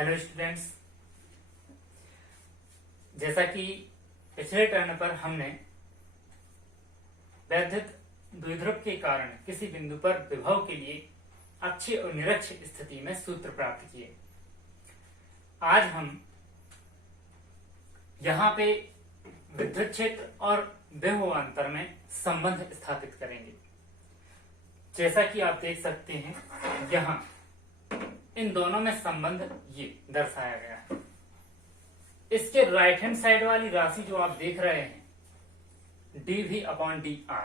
Hello students, जैसा कि पिछले टर्न पर हमने वैद्युत द्विध्रुव के कारण किसी बिंदु पर विभव के लिए अक्ष और निरक्ष स्थिति में सूत्र प्राप्त किए। आज हम यहाँ पे विद्युत क्षेत्र और विभवांतर में संबंध स्थापित करेंगे। जैसा कि आप देख सकते हैं, यहाँ इन दोनों में संबंध ये दर्शाया गया है। इसके राइट हैंड साइड वाली राशि जो आप देख रहे हैं, dV/dr,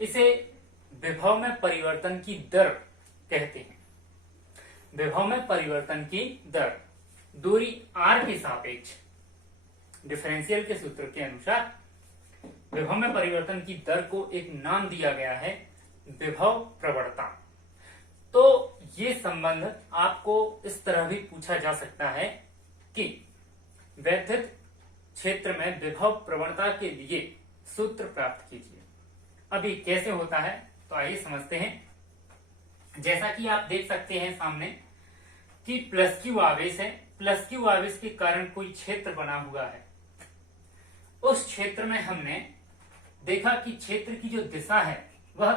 इसे विभव में परिवर्तन की दर कहते हैं। विभव में परिवर्तन की दर दूरी r के सापेक्ष डिफरेंशियल के सूत्र के अनुसार विभव में परिवर्तन की दर को एक नाम दिया गया है, विभव प्रवणता। तो ये संबंध आपको इस तरह भी पूछा जा सकता है कि वैद्युत क्षेत्र में विभव प्रवणता के लिए सूत्र प्राप्त कीजिए। अभी कैसे होता है, तो आइए समझते हैं। जैसा कि आप देख सकते हैं सामने कि प्लस क्यू आवेश है। प्लस क्यू आवेश के कारण कोई क्षेत्र बना हुआ है। उस क्षेत्र में हमने देखा कि क्षेत्र की जो दिशा है वह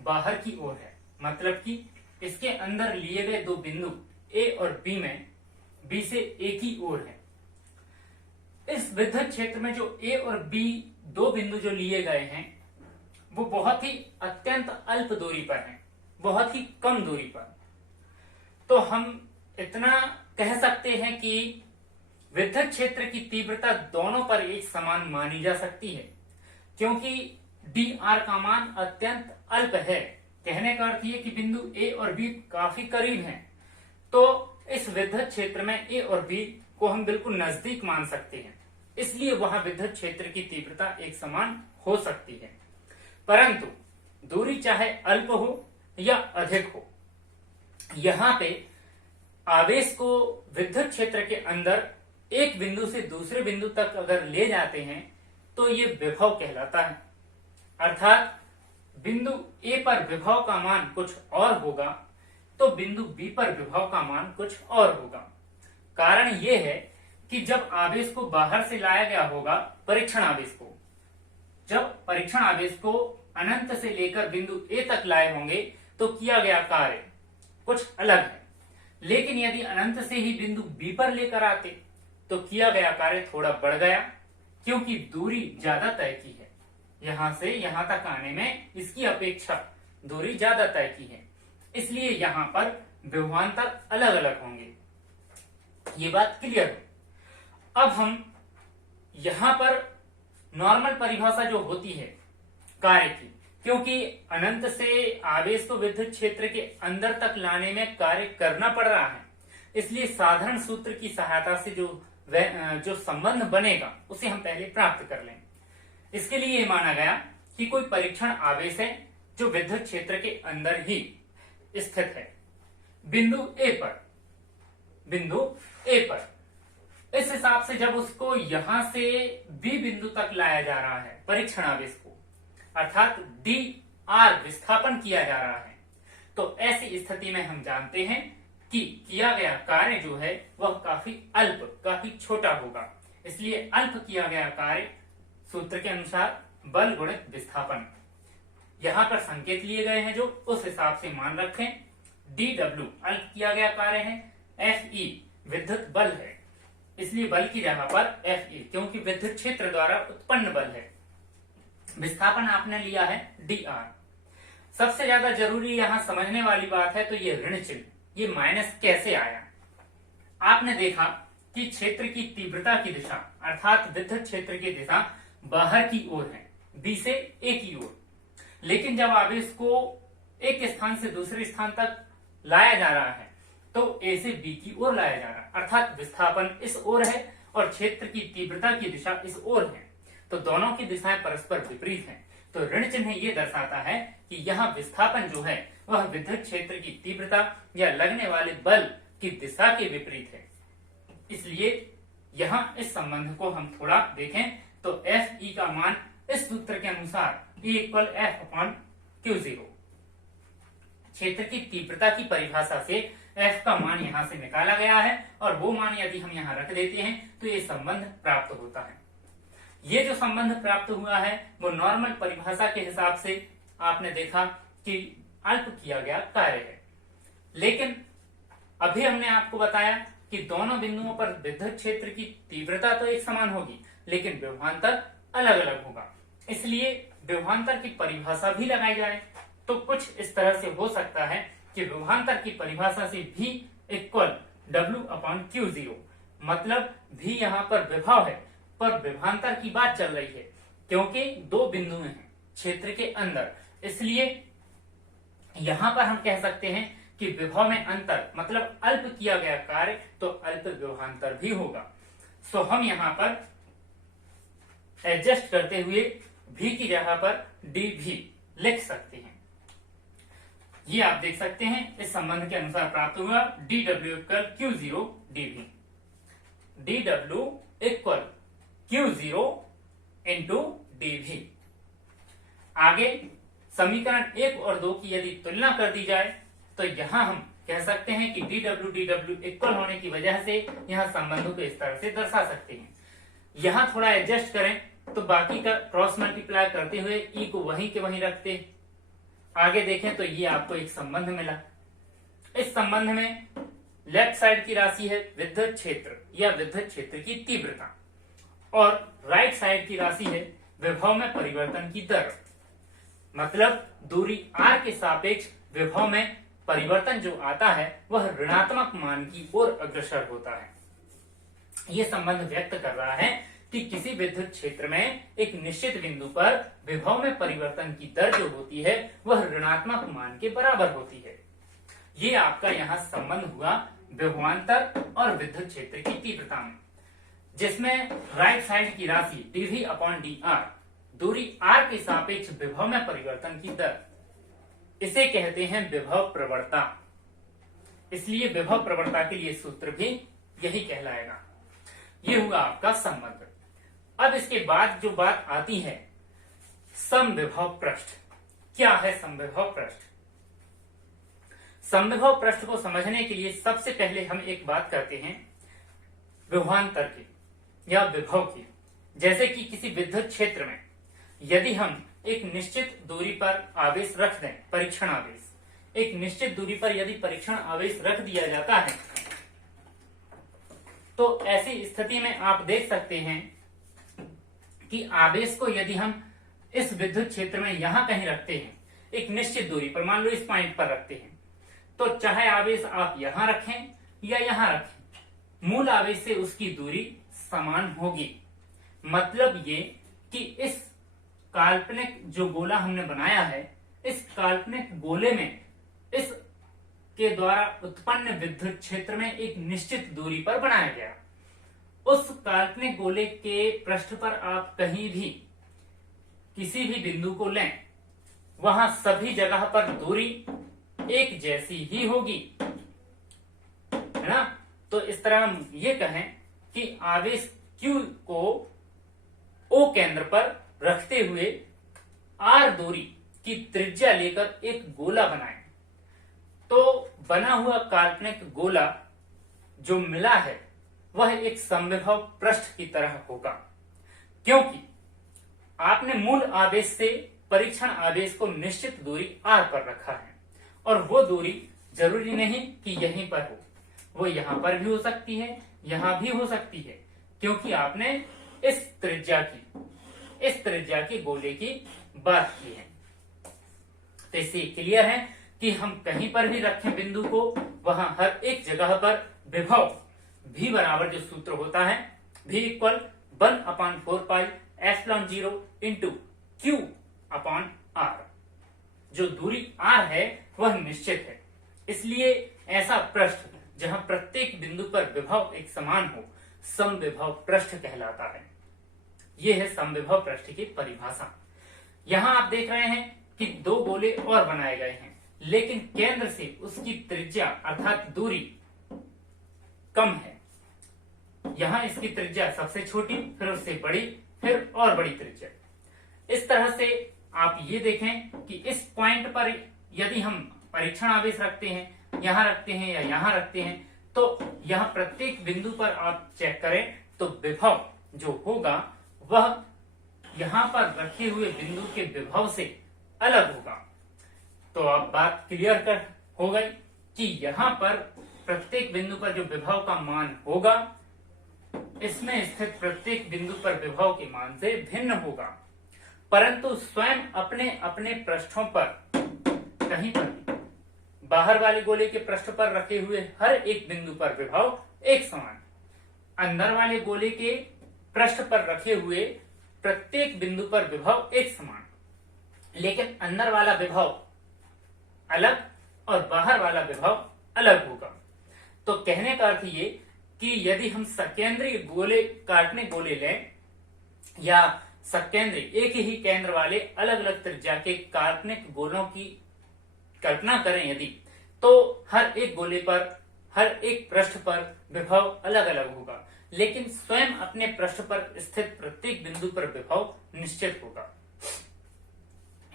बाहर की ओर है, मतलब कि इसके अंदर लिए गए दो बिंदु A और B में B से एक ही ओर है। इस विद्युत क्षेत्र में जो A और B दो बिंदु जो लिए गए हैं वो बहुत ही अत्यंत अल्प दूरी पर हैं, बहुत ही कम दूरी पर। तो हम इतना कह सकते हैं कि विद्युत क्षेत्र की तीव्रता दोनों पर एक समान मानी जा सकती है, क्योंकि dr का मान अत्यंत अल्प है। कहने का अर्थ ये कि बिंदु A और B काफी करीब हैं, तो इस विद्युत क्षेत्र में A और B को हम बिल्कुल नजदीक मान सकते हैं। इसलिए वहां विद्युत क्षेत्र की तीव्रता एक समान हो सकती है। परंतु दूरी चाहे अल्प हो या अधिक हो, यहाँ पे आवेश को विद्युत क्षेत्र के अंदर एक बिंदु से दूसरे बिंदु तक अगर ले जाते हैं तो ये विभव कहलाता है। अर्थात बिंदु A पर विभव का मान कुछ और होगा तो बिंदु B पर विभव का मान कुछ और होगा। कारण यह है कि जब आवेश को बाहर से लाया गया होगा, परीक्षण आवेश को, जब परीक्षण आवेश को अनंत से लेकर बिंदु A तक लाए होंगे तो किया गया कार्य कुछ अलग है। लेकिन यदि अनंत से ही बिंदु B पर लेकर आते तो किया गया कार्य थोड़ा बढ़ गया, क्योंकि दूरी ज्यादा तय की है। यहां से यहां तक आने में इसकी अपेक्षा दूरी ज्यादा तय की है, इसलिए यहां पर विभवांतर अलग अलग होंगे। ये बात क्लियर हो। अब हम यहां पर नॉर्मल परिभाषा जो होती है कार्य की, क्योंकि अनंत से आवेश को विद्युत क्षेत्र के अंदर तक लाने में कार्य करना पड़ रहा है, इसलिए साधारण सूत्र की सहायता से जो संबंध बनेगा उसे हम पहले प्राप्त कर लें। इसके लिए माना गया कि कोई परीक्षण आवेश है जो विद्युत क्षेत्र के अंदर ही स्थित है, बिंदु A पर। इस हिसाब से जब उसको यहां से B बिंदु तक लाया जा रहा है, परीक्षण आवेश को, अर्थात dr विस्थापन किया जा रहा है, तो ऐसी स्थिति में हम जानते हैं कि किया गया कार्य जो है वह काफी अल्प, काफी छोटा होगा। इसलिए अल्प किया गया कार्य सूत्र के अनुसार बल गुणित विस्थापन। यहाँ पर संकेत लिए गए हैं जो उस हिसाब से मान रखें। dw अल्प किया गया कार्य है, Fe विद्युत बल है, इसलिए बल की जगह पर Fe, क्योंकि विद्युत क्षेत्र द्वारा उत्पन्न बल है। विस्थापन आपने लिया है dr। सबसे ज्यादा जरूरी यहाँ समझने वाली बात है तो ये ऋण चिन्ह, ये माइनस कैसे आया। आपने देखा कि क्षेत्र की तीव्रता की दिशा, अर्थात विद्युत क्षेत्र की दिशा बाहर की ओर है, B से A की ओर। लेकिन जब आवेश को एक स्थान से दूसरे स्थान तक लाया जा रहा है तो A से B की ओर लाया जा रहा है, अर्थात विस्थापन इस ओर है और क्षेत्र की तीव्रता की दिशा इस ओर है, तो दोनों की दिशाएं परस्पर विपरीत हैं। तो ऋण चिन्ह ये दर्शाता है कि यहाँ विस्थापन जो है वह विद्युत क्षेत्र की तीव्रता या लगने वाले बल की दिशा के विपरीत है। इसलिए यहाँ इस संबंध को हम थोड़ा देखें तो Fe का मान इस सूत्र के अनुसार E = F/Q0। क्षेत्र की तीव्रता की परिभाषा से F का मान यहाँ से निकाला गया है और वो मान यदि हम यहाँ रख देते हैं तो ये संबंध प्राप्त होता है। ये जो संबंध प्राप्त हुआ है वो नॉर्मल परिभाषा के हिसाब से आपने देखा कि अल्प किया गया कार्य है, लेकिन अभी हमने आपको बताया कि दोनों बिंदुओं पर विद्युत क्षेत्र की तीव्रता तो एक समान होगी लेकिन विभवांतर अलग अलग होगा, इसलिए विभवांतर की परिभाषा भी लगाई जाए तो कुछ इस तरह से हो सकता है कि विभवांतर की परिभाषा से V इक्वल W/Q0, मतलब V यहाँ पर विभव है पर विभवांतर की बात चल रही है क्योंकि दो बिंदु हैं क्षेत्र के अंदर, इसलिए यहां पर हम कह सकते हैं कि विभव में अंतर मतलब अल्प किया गया कार्य तो अल्प विभवांतर भी होगा। सो हम यहां पर एडजस्ट करते हुए V की जगह पर dV लिख सकते हैं। ये आप देख सकते हैं इस संबंध के अनुसार प्राप्त हुआ dW equal Q0 dV, dW equal Q0 into dV। आगे समीकरण 1 और 2 की यदि तुलना कर दी जाए तो यहां हम कह सकते हैं कि dW इक्वल होने की वजह से यहां संबंधों को इस तरह से दर्शा सकते हैं। यहां थोड़ा एडजस्ट करें तो बाकी का क्रॉस मल्टीप्लाई करते हुए E को वहीं के वहीं रखते, आगे देखें तो ये आपको एक संबंध मिला। इस संबंध में लेफ्ट साइड की राशि है विद्युत क्षेत्र या विद्युत क्षेत्र की तीव्रता और राइट साइड की राशि है विभव में परिवर्तन की दर, मतलब दूरी r के सापेक्ष विभव में परिवर्तन जो आता है वह ऋणात्मक मान की ओर अग्रसर होता है। यह संबंध व्यक्त कर रहा है कि किसी विद्युत क्षेत्र में एक निश्चित बिंदु पर विभव में परिवर्तन की दर जो होती है वह ऋणात्मक मान के बराबर होती है। ये आपका यहाँ संबंध हुआ विभवांतर और विद्युत क्षेत्र की तीव्रता में, जिसमें राइट साइड की राशि dV/dr दूरी r के सापेक्ष विभव में परिवर्तन की दर, इसे कहते हैं विभव प्रवणता। इसलिए विभव प्रवणता के लिए सूत्र भी यही कहलाएगा। ये हुआ आपका संबंध। अब इसके बाद जो बात आती है समविभव पृष्ठ। क्या है समविभव पृष्ठ? समविभव पृष्ठ को समझने के लिए सबसे पहले हम एक बात करते हैं विभवांतर की या विभव की। जैसे कि किसी विद्युत क्षेत्र में यदि हम एक निश्चित दूरी पर आवेश रख दें, परीक्षण आवेश, एक निश्चित दूरी पर यदि परीक्षण आवेश रख दिया जाता है तो ऐसी स्थिति में आप देख सकते हैं कि आवेश को यदि हम इस विद्युत क्षेत्र में यहां कहीं रखते हैं, एक निश्चित दूरी पर, मान लो इस पॉइंट पर रखते हैं, तो चाहे आवेश आप यहां रखें या यहां रखें, मूल आवेश से उसकी दूरी समान होगी। मतलब ये कि इस काल्पनिक जो गोला हमने बनाया है, इस काल्पनिक गोले में इस के द्वारा उत्पन्न विद्युत क्षेत्र में एक निश्चित दूरी पर बनाया गया। उस काल्पनिक गोले के पृष्ठ पर आप कहीं भी किसी भी बिंदु को लें, वहां सभी जगह पर दूरी एक जैसी ही होगी, है ना। तो इस तरह हम ये कहें कि आवेश Q को O केंद्र पर रखते हुए R दूरी की त्रिज्या लेकर एक गोला बनाएं, तो बना हुआ काल्पनिक गोला जो मिला है वह एक समविभव पृष्ठ की तरह होगा, क्योंकि आपने मूल आवेश से परीक्षण आवेश को निश्चित दूरी r पर रखा है और वो दूरी जरूरी नहीं कि यहीं पर हो, वो यहां पर भी हो सकती है, यहां भी हो सकती है, क्योंकि आपने इस त्रिज्या के गोले की बात की है। तो इससे क्लियर है कि हम कहीं पर भी रखें बिंदु को, वहां हर एक जगह पर विभव V बराबर जो सूत्र होता है V इक्वल 1/4πε0 इंटू Q/r, जो दूरी r है वह निश्चित है। इसलिए ऐसा पृष्ठ जहां प्रत्येक बिंदु पर विभव एक समान हो समविभव पृष्ठ कहलाता है। यह है समविभव पृष्ठ की परिभाषा। यहां आप देख रहे हैं कि दो गोले और बनाए गए हैं, लेकिन केंद्र से उसकी त्रिज्या अर्थात दूरी कम है। यहां इसकी त्रिज्या सबसे छोटी, फिर उससे बड़ी, फिर और बड़ी त्रिज्या। इस तरह से आप ये देखें कि इस पॉइंट पर यदि हम परीक्षण आवेश रखते हैं, यहाँ रखते हैं या यहाँ रखते हैं, तो यहाँ प्रत्येक बिंदु पर आप चेक करें तो विभव जो होगा वह यहाँ पर रखे हुए बिंदु के विभव से अलग होगा। तो अब बात क्लियर कर हो गई कि यहाँ पर प्रत्येक बिंदु पर जो विभव का मान होगा, इसमें स्थित प्रत्येक बिंदु पर विभव के मान से भिन्न होगा, परंतु स्वयं अपने अपने पृष्ठों पर कहीं पर बाहर वाले गोले के पृष्ठ पर रखे हुए हर एक बिंदु पर विभव एक समान, अंदर वाले गोले के पृष्ठ पर रखे हुए प्रत्येक बिंदु पर विभव एक समान, लेकिन अंदर वाला विभव अलग और बाहर वाला विभव अलग होगा। तो कहने का अर्थ ये कि यदि हम सकेंद्रीय गोले काटने गोले लें या सकेंद्रीय एक ही केंद्र वाले अलग अलग त्रिज्या के काल्पनिक गोलों की कल्पना करें यदि, तो हर एक गोले पर हर एक पृष्ठ पर विभव अलग अलग होगा, लेकिन स्वयं अपने पृष्ठ पर स्थित प्रत्येक बिंदु पर विभव निश्चित होगा।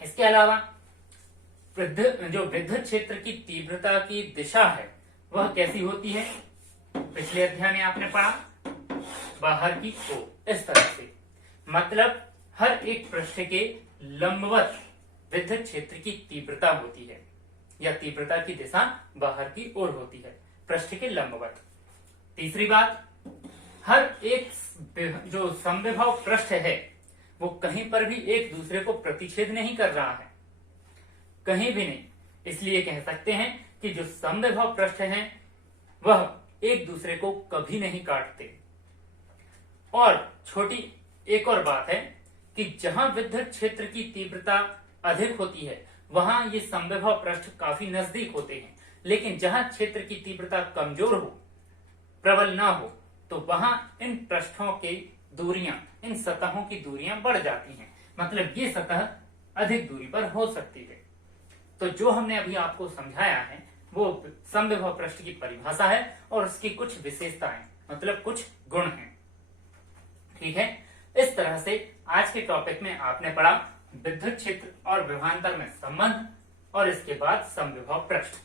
इसके अलावा जो विद्युत क्षेत्र की तीव्रता की दिशा है वह कैसी होती है, पिछले अध्याय में आपने पढ़ा, बाहर की ओर इस तरह से, मतलब हर एक पृष्ठ के लंबवत विद्युत क्षेत्र की तीव्रता होती है या तीव्रता की दिशा बाहर की ओर होती है, पृष्ठ के लंबवत। तीसरी बात, हर एक जो समविभव पृष्ठ है वो कहीं पर भी एक दूसरे को प्रतिच्छेद नहीं कर रहा है, कहीं भी नहीं। इसलिए कह सकते हैं कि जो समविभव पृष्ठ हैं वह एक दूसरे को कभी नहीं काटते। और छोटी एक और बात है कि जहां विद्युत क्षेत्र की तीव्रता अधिक होती है वहां ये समविभव पृष्ठ काफी नजदीक होते हैं, लेकिन जहां क्षेत्र की तीव्रता कमजोर हो, प्रबल ना हो, तो वहां इन पृष्ठों की दूरियां, इन सतहों की दूरियां बढ़ जाती हैं, मतलब ये सतह अधिक दूरी पर हो सकती है। तो जो हमने अभी आपको समझाया है वो समविभव पृष्ठ की परिभाषा है और उसकी कुछ विशेषताएं, मतलब कुछ गुण हैं। ठीक है, इस तरह से आज के टॉपिक में आपने पढ़ा विद्युत क्षेत्र और विभवांतर में संबंध और इसके बाद समविभव पृष्ठ।